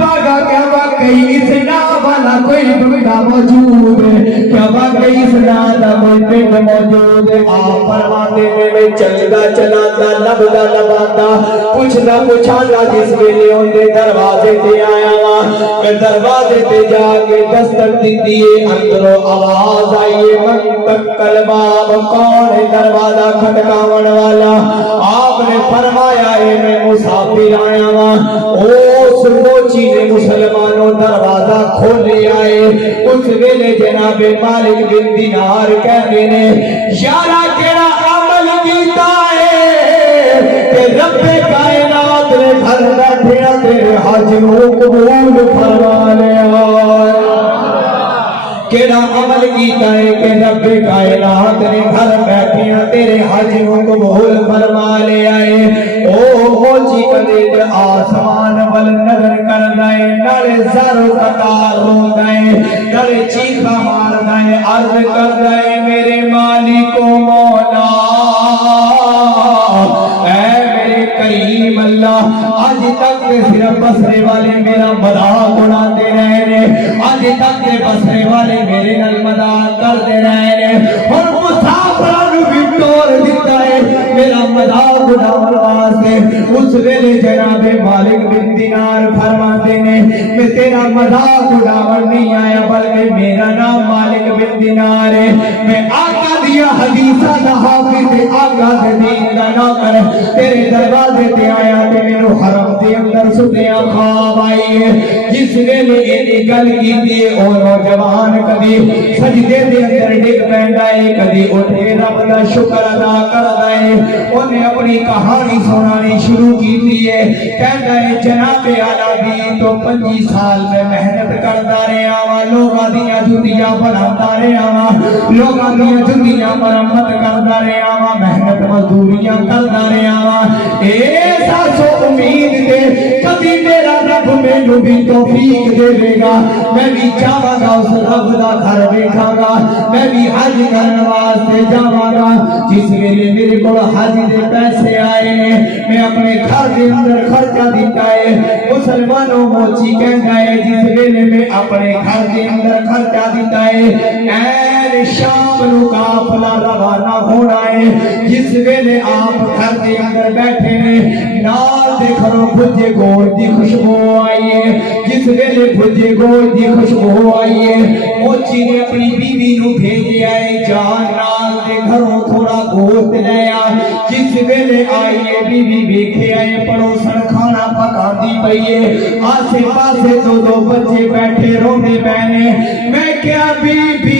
پاگا کیا واقعی اس نام والا کوئی بندہ موجود ہے کیا واقعی اس نام والا کوئی پنڈ موجود ہے آپ فرماتے ہیں میں چلتا چلاتا لبدا لباتا پوچھتا پوچھاتا جس ویلے اندے دروازے تے آیا وا میں دروازے تے جا کے دستک دیتی ہے اندروں آواز آئی من تکل باب کون ہے دروازہ کھٹکاون والا آپ نے فرمایا ہے میں مسافر آیا وا اس موچی نے مسلمانوں دروازہ کھولے آئے اس ویلے جناب مالک بن دینار کہتے نے یارا کیڑا عمل کیتا ہے کہ رب کائنات نے گھر بیٹھے تیرے حج نو قبول فرما لیا کیڑا عمل کیتا ہے کہ رب کائنات نے گھر بیٹھے تیرے حج نو قبول فرما لیا ہے او موچی کدے آسمان ول نظر کردا ہے نالے زر قطار روندا ہے نالے چیخا ماردا ہے عرض کردا ہے میرے مالک و مولا اے میرے کریم اللہ آج تک صرف بسرے والے میرا مذاق اڑاتے رہے آج تک بسرے والے میرے نال مذاق کرتے رہے اور مسافروں بھی ٹور دیتا ہے میرا مذاق اڑاون واسطے اس ویلے جناب مالک بن دینار فرماتے ہیں میں تیرا مذاق اڑاون نہیں آیا بلکہ میرا نام مالک بن دینار ہے میں آقا دیا حدیثہ دا حافظ آقا دین دا نوکر تیرے دروازے تے آیا تے میرے حرم دے اندر ستیا خواب آئی ہے جس ویلے اینی گل کیتی ہے او نوجوان کبھی سجدے دے اندر ڈگ پیندا ہے کبھی اٹھ کے رب دا شکر ادا کردا ہے اونے اپنی کہانی سنانی شروع کیتی ہے کہندا ہے جناب اعلی بھی تو 25 سال میں محنت کردا رہیا وا لوکاں دیاں جُتیاں بناتا رہیا وا لوکاں دیاں جُتیاں مرمت کردا رہیا وا محنت مزدوریاں کردا رہیا وا ایسا سو امید دے کبھی میرا رب مینوں بھی توفیق دے گا میں بھی جاواں گا اس رب دا گھر ویکھاں گا میں بھی حج کرن واسطے جاواں گا جس ویلے میرے کول حج دے پیسے آئے نے میں اپنے گھر دے اندر خرچہ دیتا ہے مسلمانوں موچی کہندا ہے جس ویلے میں اپنے گھر دے اندر خرچہ دیتا ہے اے شام نو قافلہ روانہ ہونا ہے جس ویلے آپ گھر دے اندر بیٹھے نے نال دے گھروں بھجے گوشت دی خوشبو آئی ہے جس ویلے بھجے گوشت دی خوشبو آئی ہے موچی نے اپنی بیوی نو بھیجے آئے جان نال دے گھروں تھوڑا گوشت لے آ جس ویلے آئی ہے بیوی ویکھے آئے پڑوسن کھانا پکاندی پئی ہے آسے پاسے دو بچے بیٹھے روندے پئے میں کیا بی بی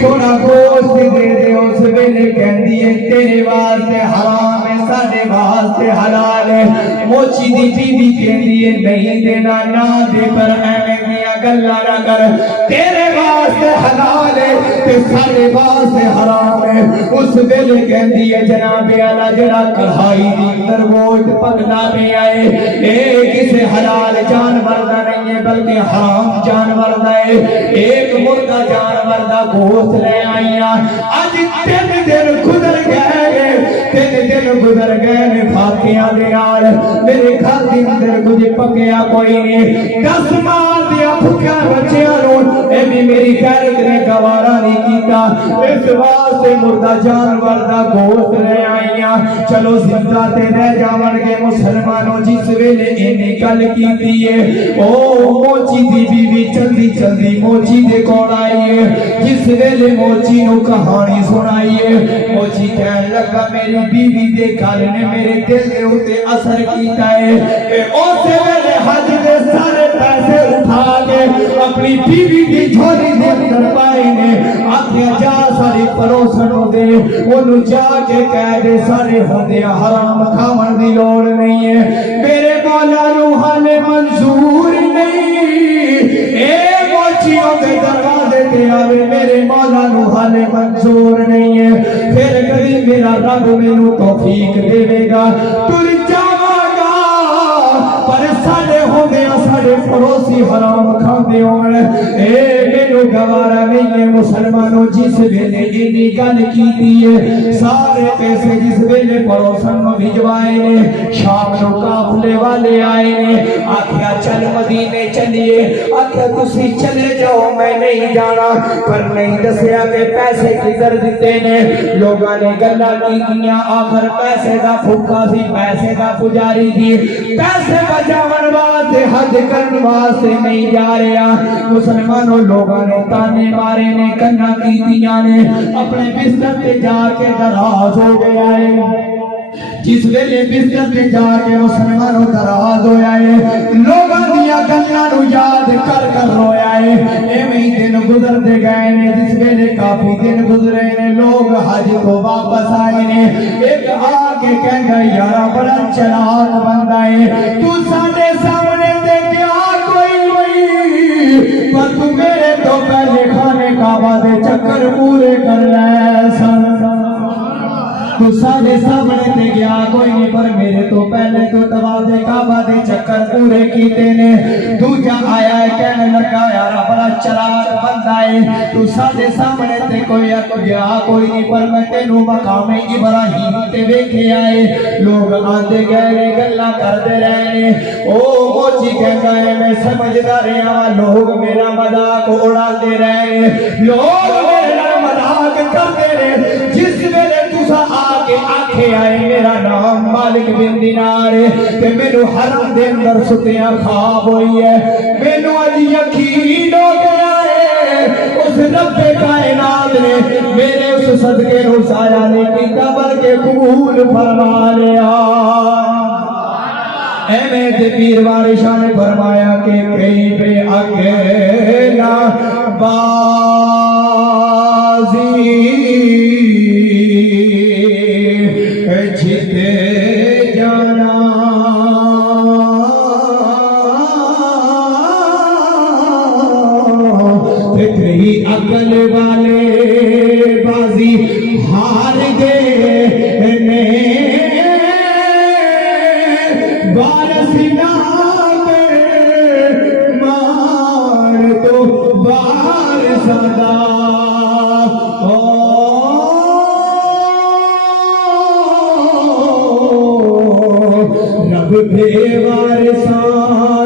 تھوڑا گوشت دے دے اس ویلے کہندی ہے تیرے واسطے حرام ہے ساڈے واسطے حلال ہے موچی دی بیوی کہندی ہے نہیں دینا نہ دے پر ایویں دیاں گلاں نہ کر تیرے واسطے حلال ہے تے ساڈے واسطے حرام ہے اس ویلے کہندی ہے جناب اعلی جڑا کڑھائی دی اندر گوشت پکدا پیا ہے اے کسے حلال جانور دا نہیں ہے بلکہ حرام جانور دا ہے ایک مردہ جانور دا گوشت لے آئیاں آج 3 دن گزر گئے 3 دن گزر گئے فاتحہ دے نال میرے گھر دے اندر کچھ پکیا کوئی نہیں 10 ماہ دیا بھکیا بچیاں نوں اے بھی میری غیرت نے گوارا نہیں کیتا اس واسطے مردہ جانور دا گوشت لے آئیاں چلو زندہ تے رہ جاون گے مسلمانوں جس ویلے اینی گل کیتی ہے او موچی دی بیوی جلدی جلدی موچی دے کول آئی ہے جس ویلے موچی نو کہانی سنائی ہے موچی کہن لگا میری بیوی دے گل نے میرے دل دے اوتے اثر کیتا ہے اس ویلے حج دے سارے پیسے اٹھا کے اپنی بیوی دی جھولی دے اندر پائے نے آکھیا جا ساری پڑوسنوں دے اونوں جا کے کہہ دے سارے ہوندے حرام کھاون دی لوڑ نہیں ہے میرے مولا نو حالے منظور نہیں اے موچیوں دے دروازے تے آوے میرے مولا نو حالے منظور نہیں ہے پھر کبھی میرا رب مینوں توفیق دے گا تر جاواں گا پر ساڈے ہوندے ساڈے پڑوسی حرام کھاندے فرماندے ہون اے مینوں گوارا نہیں ہے مسلمانوں جس ویلے اینی گل کیتی ہے سارے پیسے جس ویلے پڑوسن نوں بھجوائے نے شام نو قافلے والے آئے نے آکھیا چل مدینے چلیے آکھیا تسی چلے جاؤ میں نہیں جانا پر نہیں دسیا کہ پیسے کدھر دیتے نے لوگاں نے گلاں کیتیاں آخر پیسے دا پھکا سی پیسے دا پجاری سی پیسے بچاون واسطے حج کرن واسطے نہیں جا رہا مسلمانوں لوگاں نے تانے مارے نے کناں کیتیاں نے اپنے بستر تے جا کے دراز ہو گیا ہے جس ویلے بستر تے جا کے مسلمانوں دراز ہویا ہے لوگاں دیاں گلاں نو یاد کر کر رویا ہے ایویں دن گزرتے گئے نے جس ویلے کافی دن گزرے نے لوگ حج کو واپس آئے نے ایک آ کے کہندا یارا بڑا چلاک بندہ ہے تو ساڈے سامنے تے کیا کوئی نہیں پر تو میرے تو پہلے خانے کعبہ دے چکر پورے کر لے سن تو سارے سامنے تے گیا کوئی نہیں پر میرے تو پہلے تو طواف کعبہ دے چکر پورے کیتے نے دوجا آیا ہے کہنے لگا یار بڑا چلاک بندہ ہے تو سارے سامنے تے کوئی گیا کوئی نہیں پر میں تینوں مقام ابراہیم تے ویکھے آئے لوگ آندے گئے گلاں کردے رہے او موچی کہندا ہے میں سمجھدا رہیا لوگ میرا مذاق اڑاندے رہے لوگ میرا مذاق کردے رہے جس ویلے تساں آگے آکھے آئے میرا نام مالک بن دینار ہے کہ مینوں حرم دے اندر ستیاں خواب ہوئی ہے مینوں اج یقین ہو گیا ہے اس رب کائنات نے میرے اس صدقے نو ضائع نہیں کیتا بلکہ قبول فرما لیا احمد پیر وارشاہ نے فرمایا کہ کئی پہ اکیلا بازی جیتے جانا کئی عقل والے بازی ہار گئے بارس نہ مار تو بارس دا رب دے وارثاں